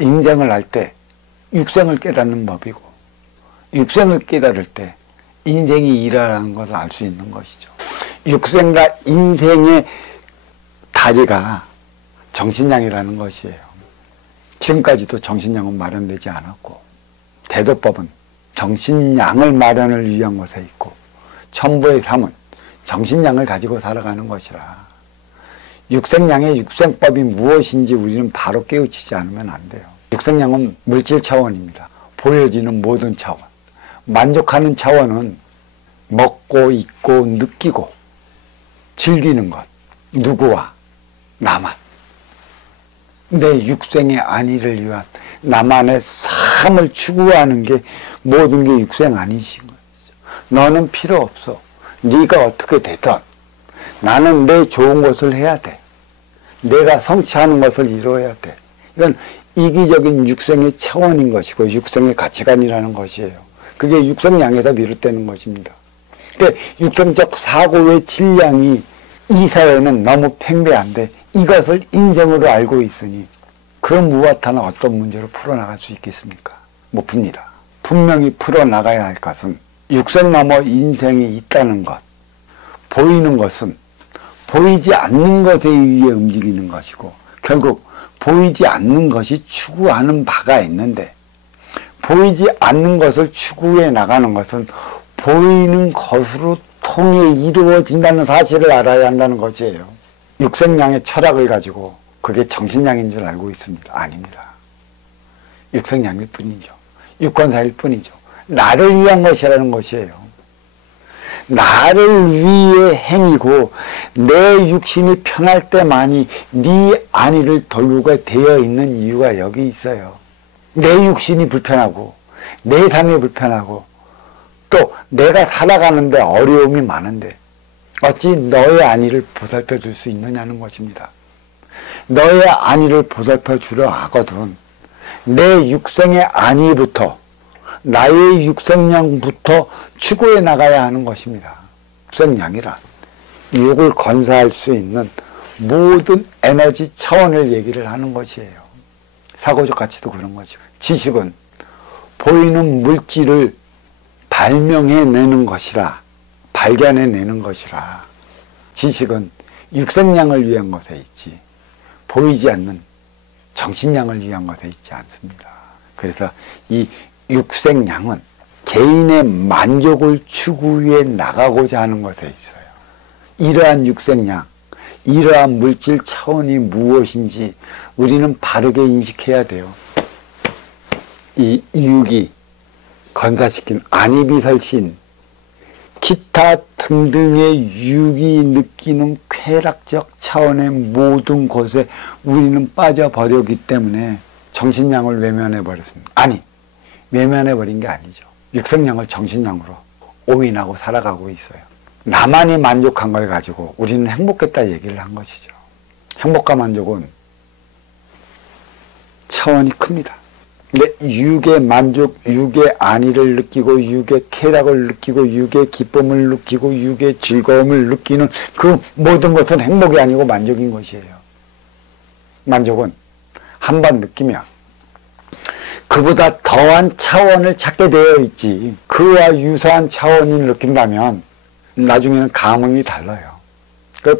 인생을 할 때 육생을 깨닫는 법이고, 육생을 깨달을 때 인생이 일하라는 것을 알 수 있는 것이죠. 육생과 인생의 다리가 정신량이라는 것이에요. 지금까지도 정신량은 마련되지 않았고, 대도법은 정신량을 마련을 위한 것에 있고, 천부의 삶은 정신량을 가지고 살아가는 것이라, 육생량의 육생법이 무엇인지 우리는 바로 깨우치지 않으면 안 돼요. 육생량은 물질 차원입니다. 보여지는 모든 차원. 만족하는 차원은 먹고 입고 느끼고 즐기는 것. 누구와? 나만. 내 육생의 안위를 위한 나만의 삶을 추구하는 게 모든 게 육생 안위신 거죠. 너는 필요 없어. 네가 어떻게 되든 나는 내 좋은 것을 해야 돼. 내가 성취하는 것을 이루어야 돼. 이건 이기적인 육생의 차원인 것이고 육생의 가치관이라는 것이에요. 그게 육생량에서 비롯되는 것입니다. 그러니까 육생적 사고의 질량이 이 사회는 너무 팽배한데 이것을 인생으로 알고 있으니 그 무엇 하나 어떤 문제로 풀어나갈 수 있겠습니까? 못 풉니다. 분명히 풀어나가야 할 것은 육생 넘어 인생이 있다는 것. 보이는 것은 보이지 않는 것에 의해 움직이는 것이고, 결국 보이지 않는 것이 추구하는 바가 있는데, 보이지 않는 것을 추구해 나가는 것은 보이는 것으로 통해 이루어진다는 사실을 알아야 한다는 것이에요. 육생량의 철학을 가지고 그게 정신량인 줄 알고 있습니다. 아닙니다. 육생량일 뿐이죠. 육권사일 뿐이죠. 나를 위한 것이라는 것이에요. 나를 위해 행이고 내 육신이 편할 때만이 네 안위를 돌보게 되어 있는 이유가 여기 있어요. 내 육신이 불편하고 내 삶이 불편하고 또 내가 살아가는데 어려움이 많은데 어찌 너의 안위를 보살펴 줄 수 있느냐는 것입니다. 너의 안위를 보살펴 주려 하거든 내 육생의 안위부터 나의 육생량부터 추구해 나가야 하는 것입니다. 육생량이란 육을 건사할 수 있는 모든 에너지 차원을 얘기를 하는 것이에요. 사고적 가치도 그런 거죠. 지식은 보이는 물질을 발명해내는 것이라, 발견해내는 것이라, 지식은 육생량을 위한 것에 있지 보이지 않는 정신량을 위한 것에 있지 않습니다. 그래서 이 육생량은 개인의 만족을 추구해 나가고자 하는 것에 있어요. 이러한 육생량, 이러한 물질 차원이 무엇인지 우리는 바르게 인식해야 돼요. 이 육이 건사시킨 안이비설신, 기타 등등의 육이 느끼는 쾌락적 차원의 모든 곳에 우리는 빠져버렸기 때문에 정신량을 외면해버렸습니다. 아니, 외면해버린 게 아니죠. 육생량을 정신량으로 오인하고 살아가고 있어요. 나만이 만족한 걸 가지고 우리는 행복했다 얘기를 한 것이죠. 행복과 만족은 차원이 큽니다. 근데 육의 만족, 육의 안위를 느끼고 육의 쾌락을 느끼고 육의 기쁨을 느끼고 육의 즐거움을 느끼는 그 모든 것은 행복이 아니고 만족인 것이에요. 만족은 한 번 느끼면 그보다 더한 차원을 찾게 되어 있지, 그와 유사한 차원을 느낀다면 나중에는 감흥이 달라요.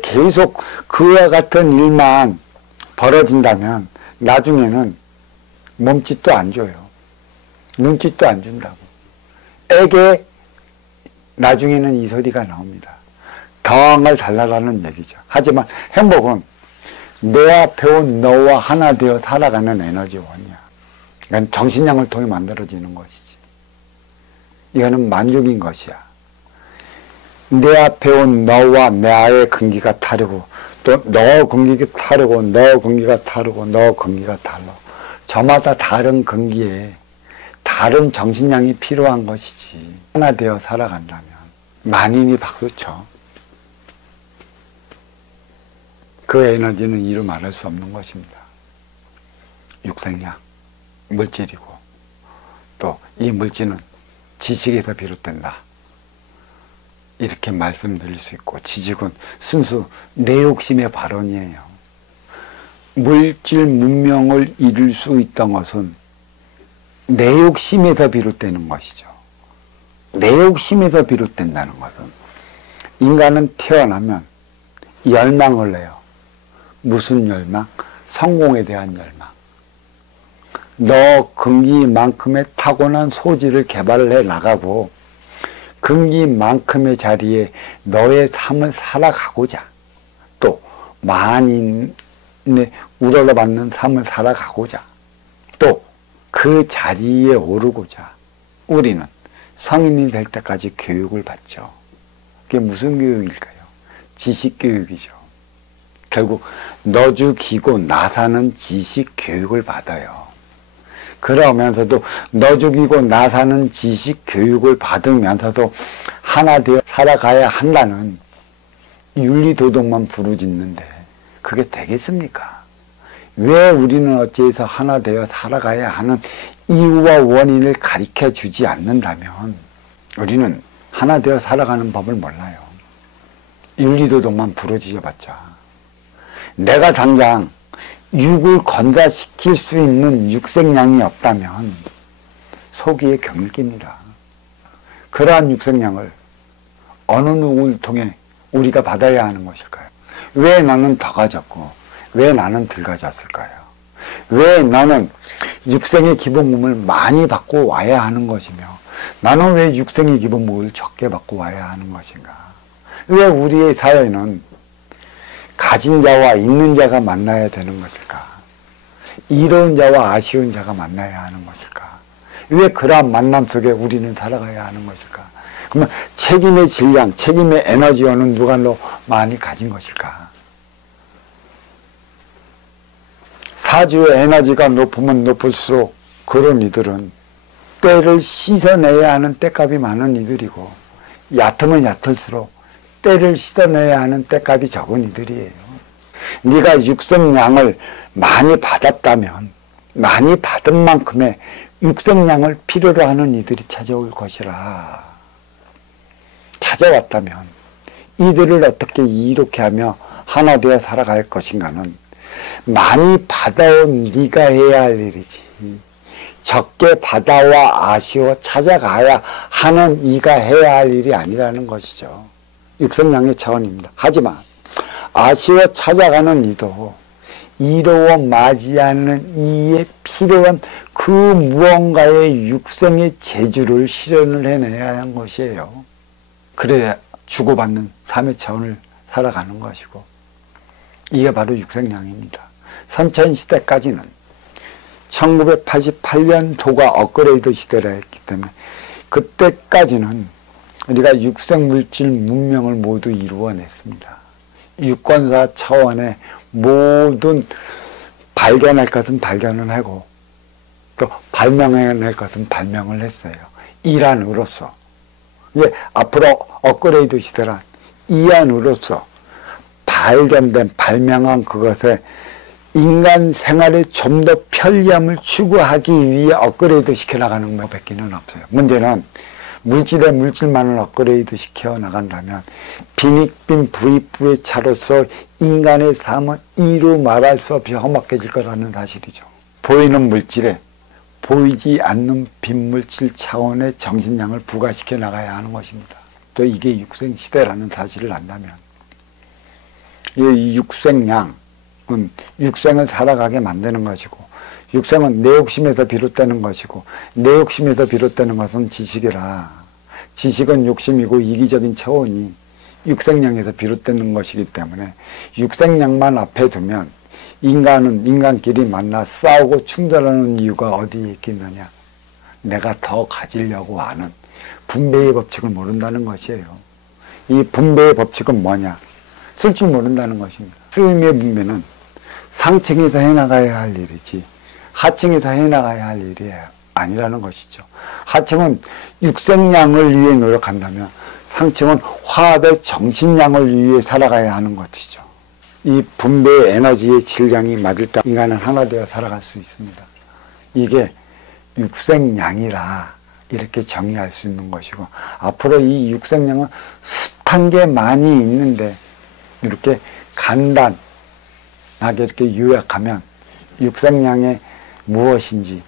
계속 그와 같은 일만 벌어진다면 나중에는 몸짓도 안 줘요. 눈짓도 안 준다고. 에게 나중에는 이 소리가 나옵니다. 더한 걸 달라라는 얘기죠. 하지만 행복은 내 앞에 온 너와 하나 되어 살아가는 에너지원이야. 이건 정신량을 통해 만들어지는 것이지. 이거는 만족인 것이야. 내 앞에 온 너와 나의 근기가 다르고 또 너 근기가 다르고 너 근기가 다르고 너 근기가 달라. 저마다 다른 근기에 다른 정신량이 필요한 것이지. 하나 되어 살아간다면 만인이 박수쳐. 그 에너지는 이루 말할 수 없는 것입니다. 육생량, 물질이고 또 이 물질은 지식에서 비롯된다. 이렇게 말씀드릴 수 있고, 지식은 순수 내 욕심의 발언이에요. 물질 문명을 이룰 수 있던 것은 내 욕심에서 비롯되는 것이죠. 내 욕심에서 비롯된다는 것은 인간은 태어나면 열망을 해요. 무슨 열망? 성공에 대한 열망. 너 금기만큼의 타고난 소질을 개발해 나가고 금기만큼의 자리에 너의 삶을 살아가고자 또 만인의 우러러받는 삶을 살아가고자 또 그 자리에 오르고자 우리는 성인이 될 때까지 교육을 받죠. 그게 무슨 교육일까요? 지식교육이죠. 결국 너 죽이고 나 사는 지식교육을 받아요. 그러면서도 너 죽이고 나 사는 지식교육을 받으면서도 하나 되어 살아가야 한다는 윤리도덕만 부르짖는데 그게 되겠습니까? 왜 우리는 어찌해서 하나 되어 살아가야 하는 이유와 원인을 가르쳐 주지 않는다면 우리는 하나 되어 살아가는 법을 몰라요. 윤리도덕만 부르짖어봤자 내가 당장 육을 건사시킬 수 있는 육색량이 없다면 소기의 경일깁니다. 그러한 육색량을 어느 누구를 통해 우리가 받아야 하는 것일까요? 왜 나는 더 가졌고 왜 나는 덜 가졌을까요? 왜 나는 육생의 기본금을 많이 받고 와야 하는 것이며 나는 왜 육생의 기본금을 적게 받고 와야 하는 것인가? 왜 우리의 사회는 가진 자와 있는 자가 만나야 되는 것일까? 이로운 자와 아쉬운 자가 만나야 하는 것일까? 왜 그러한 만남 속에 우리는 살아가야 하는 것일까? 그러면 책임의 질량, 책임의 에너지원은 누가 더 많이 가진 것일까? 사주의 에너지가 높으면 높을수록 그런 이들은 때를 씻어내야 하는 때값이 많은 이들이고 얕으면 얕을수록 때를 씻어내야 하는 때값이 적은 이들이에요. 네가 육성량을 많이 받았다면 많이 받은 만큼의 육성량을 필요로 하는 이들이 찾아올 것이라. 찾아왔다면 이들을 어떻게 이롭게 하며 하나 되어 살아갈 것인가는 많이 받아온 네가 해야 할 일이지 적게 받아와 아쉬워 찾아가야 하는 이가 해야 할 일이 아니라는 것이죠. 육성량의 차원입니다. 하지만 아쉬워 찾아가는 이도 이로워 맞이하는 이에 필요한 그 무언가의 육성의 재주를 실현을 해내야 하는 것이에요. 그래야 주고받는 삶의 차원을 살아가는 것이고 이게 바로 육성량입니다. 선천시대까지는 1988년도가 업그레이드 시대라 했기 때문에 그때까지는 우리가 육생물질 문명을 모두 이루어냈습니다. 유권사 차원의 모든 발견할 것은 발견을 하고 또 발명해낼 것은 발명을 했어요. 일환으로서. 이제 앞으로 업그레이드 시대란 이안으로서 발견된 발명한 그것에 인간 생활에 좀 더 편리함을 추구하기 위해 업그레이드 시켜나가는 것밖에는 없어요. 문제는 물질에 물질만을 업그레이드 시켜 나간다면 빈익빈 부익부의 차로서 인간의 삶은 이루 말할 수 없이 험악해질 거라는 사실이죠. 보이는 물질에 보이지 않는 빈물질 차원의 정신량을 부과시켜 나가야 하는 것입니다. 또 이게 육생시대라는 사실을 안다면 이 육생량은 육생을 살아가게 만드는 것이고 육생은 내 욕심에서 비롯되는 것이고 내 욕심에서 비롯되는 것은 지식이라 지식은 욕심이고 이기적인 차원이 육생량에서 비롯되는 것이기 때문에 육생량만 앞에 두면 인간은 인간끼리 만나 싸우고 충돌하는 이유가 어디에 있겠느냐. 내가 더 가지려고 하는 분배의 법칙을 모른다는 것이에요. 이 분배의 법칙은 뭐냐. 쓸 줄 모른다는 것입니다. 쓰임의 분배는 상층에서 해나가야 할 일이지 하층에서 해나가야 할 일이 아니라는 것이죠. 하층은 육생량을 위해 노력한다면 상층은 화합의 정신량을 위해 살아가야 하는 것이죠. 이 분배의 에너지의 질량이 맞을 때 인간은 하나 되어 살아갈 수 있습니다. 이게 육생량이라 이렇게 정의할 수 있는 것이고 앞으로 이 육생량은 숱한 게 많이 있는데 이렇게 간단, 이렇게 요약하면 육생량의 무엇인지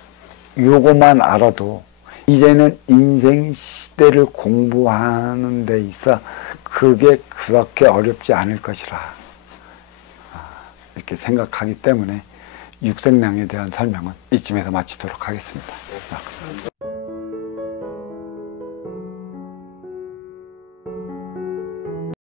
요것만 알아도 이제는 인생 시대를 공부하는 데 있어 그게 그렇게 어렵지 않을 것이라 이렇게 생각하기 때문에 육생량에 대한 설명은 이쯤에서 마치도록 하겠습니다.